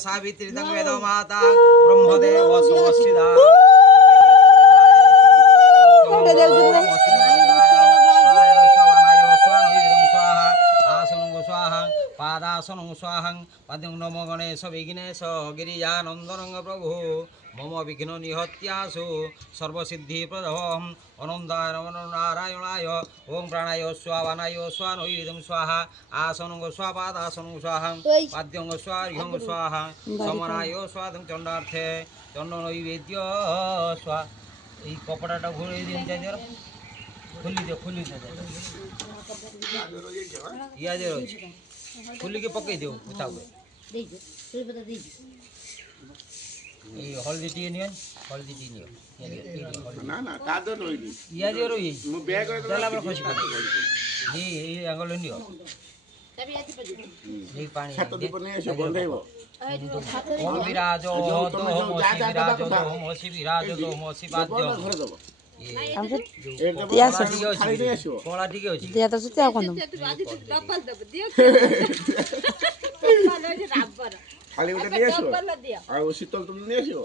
सावित्री तंग वेद माता ब्रह्मदेव स्वस्तिदा पादासनं स्वाहं पद्यं नमो गणेश विघ्नेश गिरिजानन्दनं प्रभु मम विघ्न निहत्यासु सर्वसिद्धिप्रदम् अनन्ताय नमो नारायणाय ओं प्राणाय स्वावानाय स्वानोदं स्वाहा आसनं स्वापादासनं स्वाहा पद्यं स्वार्घ्यं स्वाहा समनाय स्वादं चण्डार्थे चण्ड नैवेद्य स्वा এই কপড়াটা ঘুরে দিন যাই খুলি দে ইয়াদে রয়েছে খুলিকে পকাই দেও কোথাও এই হলদি টিয়ে নিও না না কাদো নইনি ইয়াদে রই মু ব্যাগ তেলা বড় খুশি এই আঙ্গুল নিও এই পানি ছাত দিব নে এসে বন্ধেইব ওম বিরাজ ওম শিবিরাজ ওম শিবাদ্য ঘরে যাব কলা ঠিক আছে দিয়া তো সুতে এখন খালি ওটা নিয়ে এসো আর শীতল তুমি নিয়ে এসো